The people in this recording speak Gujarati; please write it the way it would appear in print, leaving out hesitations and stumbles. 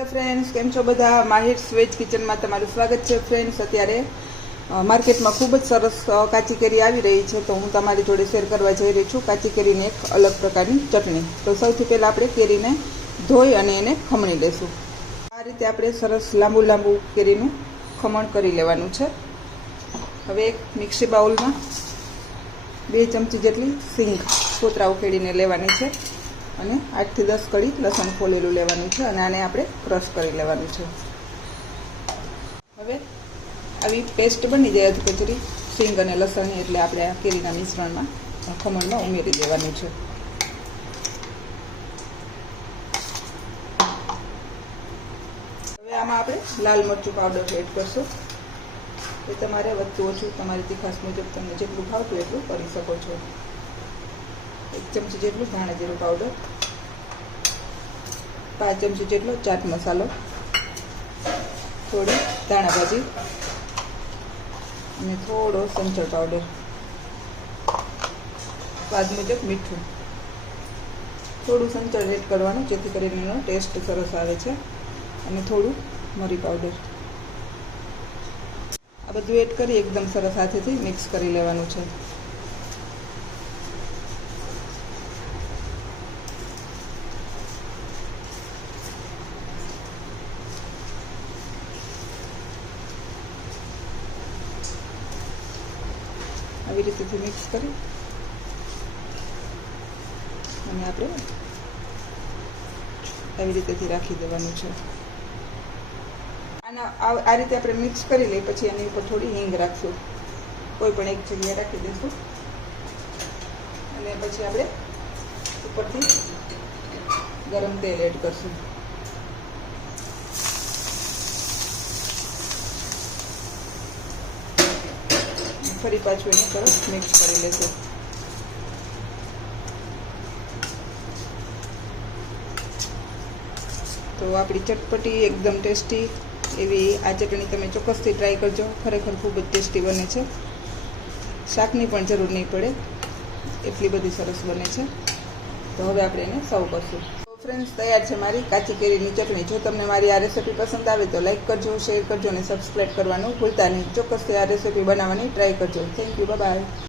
હેલો ફ્રેન્ડ્સ, કેમ છો બધા? માહિર્સ વેજ કિચનમાં તમારું સ્વાગત છે. ફ્રેન્ડ્સ, અત્યારે માર્કેટમાં ખૂબ જ સરસ કાચી કેરી આવી રહી છે, તો હું તમારી જોડે શેર કરવા જઈ રહી છું કાચી કેરીની એક અલગ પ્રકારની ચટણી. તો સૌથી પહેલાં આપણે કેરીને ધોઈ અને એને ખમણી લેશું. આ રીતે આપણે સરસ લાંબુ કેરીનું ખમણ કરી લેવાનું છે. હવે એક મિક્સી બાઉલમાં 2 ચમચી જેટલી સિંગ ફોતરા ઉખેડીને લેવાની છે અને 8 થી 10 કળી લસણ ફોલેલું લેવાનું છે અને આને આપણે ક્રશ કરી લેવાનું છે. હવે આવી પેસ્ટ બની જાય અધ કચરી સિંગ અને લસણની, એટલે આપણે આ કેરીના મિશ્રણમાં ખમણમાં ઉમેરી દેવાનું છે. હવે આમાં આપણે લાલ મરચું પાવડર એડ કરશું. એ તમારે વધતું ઓછું તમારી તીખાસ મુજબ તમને જેટલું ભાવતું એટલું કરી શકો છો. 1 ચમચી જેટલું ધાણા જીરું પાવડર, 5 ચમચી જેટલો ચાટ મસાલો, થોડી ધાણા ભાજી અને થોડો સંચળ પાવડર, સ્વાદ મુજબ મીઠું. થોડું સંચળ એડ કરવાનું જેથી કરીને એનો ટેસ્ટ સરસ આવે છે, અને થોડું મરી પાવડર. આ બધું એડ કરી એકદમ સરસ હાથેથી મિક્સ કરી લેવાનું છે. આવી રીતેથી મિક્સ કરી અને આપણે આવી રીતેથી રાખી દેવાનું છે. આ રીતે આપણે મિક્સ કરી લઈએ પછી એની ઉપર થોડી હિંગ રાખશું. કોઈ પણ એક જગ્યાએ રાખી દઈશું અને પછી આપણે ઉપરથી ગરમ તેલ એડ કરશું. ફરી પાછું એને સરસ મિક્સ કરી લેશું. તો આપણી ચટપટી એકદમ ટેસ્ટી એવી આ ચટણી તમે ચોક્કસથી ટ્રાય કરજો. ખરેખર ખૂબ જ ટેસ્ટી બને છે. શાકની પણ જરૂર નહીં પડે, એટલી બધી સરસ બને છે. તો હવે આપણે એને સર્વ કરશું. તો ફ્રેન્ડ્સ, તૈયાર છે મારી કાચી કેરીની ચટણી. જો તમને મારી આ રેસીપી પસંદ આવે તો લાઈક કરજો, શેર કરજો અને સબસ્ક્રાઈબ કરવાનું ભૂલતા નહીં. ચોક્કસથી આ રેસીપી બનાવવાની ટ્રાય કરજો. Thank you, by.